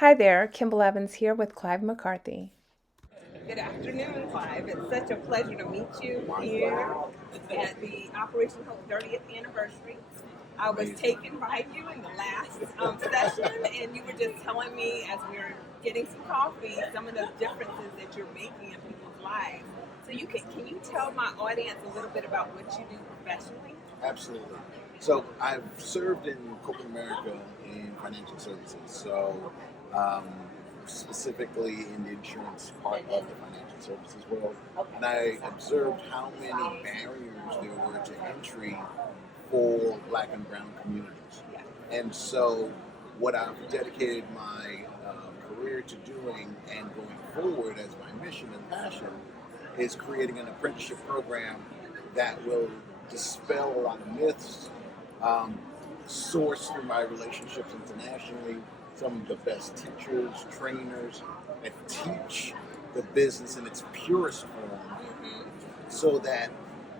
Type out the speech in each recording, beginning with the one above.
Hi there, Kimball Evans here with Clive McCarthy. Good afternoon, Clive. It's such a pleasure to meet you here at the Operation Hope 30th anniversary. I was taken by you in the last session, and you were just telling me as we were getting some coffee some of the differences that you're making in people's lives. So can you tell my audience a little bit about what you do professionally? Absolutely. So I've served in corporate America in financial services. Um, Specifically in the insurance part of the financial services world, and I observed how many barriers there were to entry for Black and Brown communities. And so, what I've dedicated my career to doing and going forward as my mission and passion is creating an apprenticeship program that will dispel a lot of myths, um, source through my relationships internationally some of the best teachers, trainers, and teach the business in its purest form so that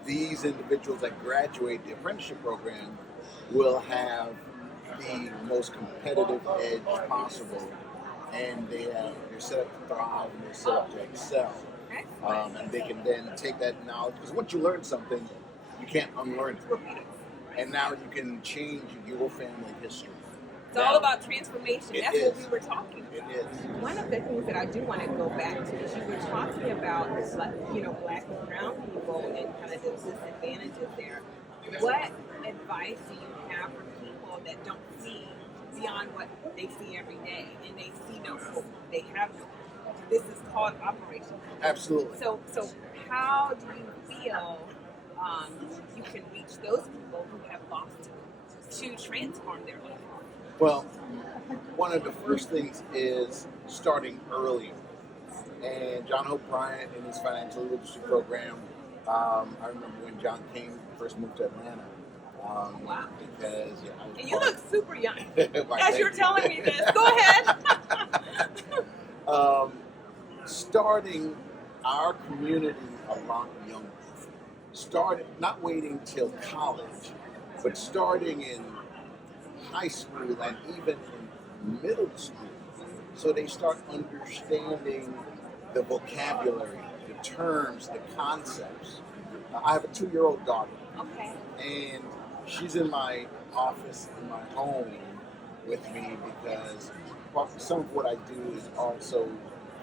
these individuals that graduate the apprenticeship program will have the most competitive edge possible, and they're set up to thrive and they're set up to excel. And they can then take that knowledge, because once you learn something, you can't unlearn it. And now you can change your family history. It's all about transformation. That's what we Is. were talking about. It is. One of the things that I do want to go back to is you were talking about, like, Black and brown people and kind of the disadvantages there. What advice do you have for people that don't see beyond what they see every day and they see no hope? They have no hope. This is called Operation. Absolutely. So how do you feel you can reach those people who have lost hope to transform their life? Well, one of the first things is starting earlier. And John Hope Bryant in his financial literacy program, I remember when John King first moved to Atlanta. Wow. Because and you look super young. Right, as you're telling me this. Go ahead. um, Starting our community a lot younger. Not waiting till college, but starting in high school and even in middle school, so they start understanding the vocabulary, the terms, the concepts. I have a 2-year-old daughter. Okay. And she's in my office in my home with me because some of what I do is also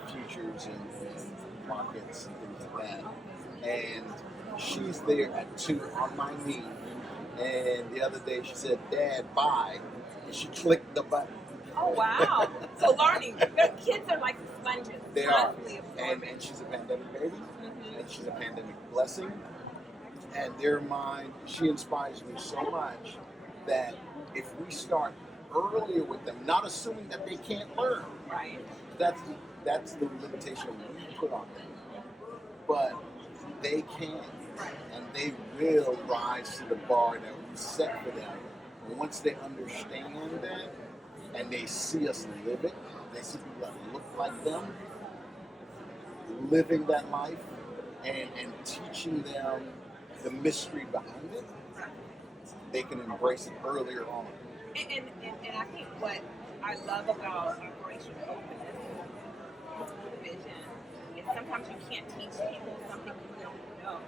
futures and markets and things like that. And she's there at 2 on my knee. And the other day she said, "Dad, bye." And she clicked the button. Oh, wow. So learning. Their kids are like sponges. They are. And she's a pandemic baby. And she's a pandemic blessing. And their mind, she inspires me so much that if we start earlier with them, not assuming that they can't learn, right. That's the limitation we put on them. But they can, and they will rise to the bar that we set for them. And once they understand that, and they see us live it, they see people that look like them, living that life, and teaching them the mystery behind it, they can embrace it earlier on. And I think what I love about Operation Openness vision is sometimes you can't teach people something you don't know.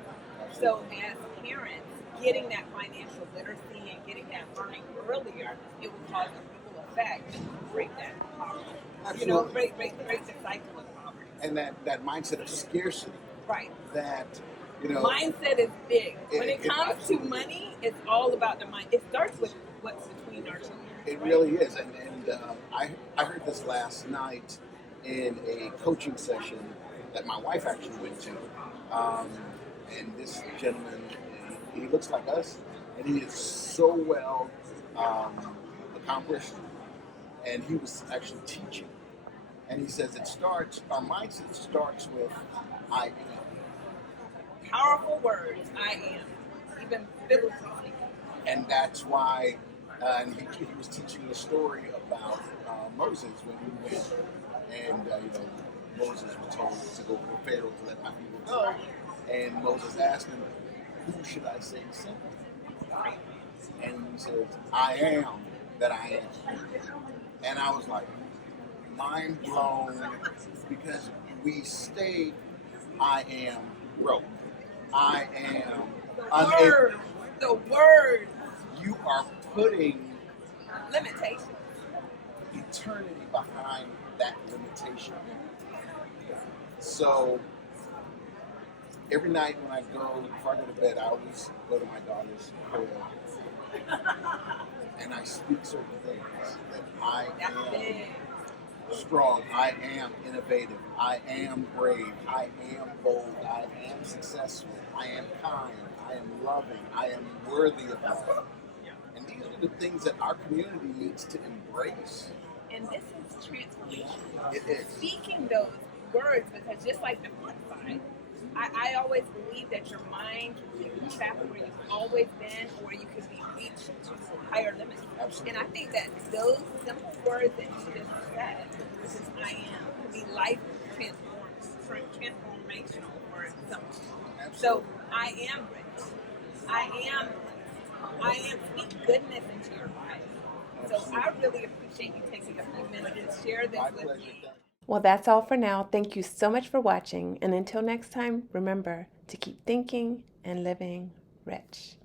So as parents, getting that financial literacy and getting that learning earlier, it will cause a ripple effect to break that poverty. Absolutely. Break the cycle of poverty. And that mindset of scarcity. Right. That mindset is big. When it comes to money, it's all about the mind. It starts with what's between our children. It really is. And I heard this last night in a coaching session that my wife actually went to. And this gentleman, he looks like us, and he is so well accomplished. And he was actually teaching. And he says our mindset starts with I am. Powerful words, I am, even biblically. And that's why, and he was teaching the story about Moses when he went, and Moses was told to go to Pharaoh to let my people go, and Moses asked him, "Who should I say sent me?" And he says, "I am that I am." And I was like, mind blown because we stayed, I am broke. I am unable. Word, the word You are putting limitation. eternity behind that limitation. So every night when I go, before I go to bed, I always go to my daughter's crib and I speak certain things that I That's am big. strong, I am innovative, I am brave, I am bold, I am successful, I am kind, I am loving, I am worthy of love. And these are the things that our community needs to embrace. And this is transformation. It is. Speaking those words, because just like the flip side, I always believe that your mind can keep you trapped where you've always been, or you can be reached to higher limits. Absolutely. And I think that those simple words that you just said, which is I am, can be life transformational for someone. So I am rich. I am speak goodness into your life. So I really appreciate you taking a few minutes to share this My with pleasure. me. Well, that's all for now. Thank you so much for watching. And until next time, remember to keep thinking and living rich.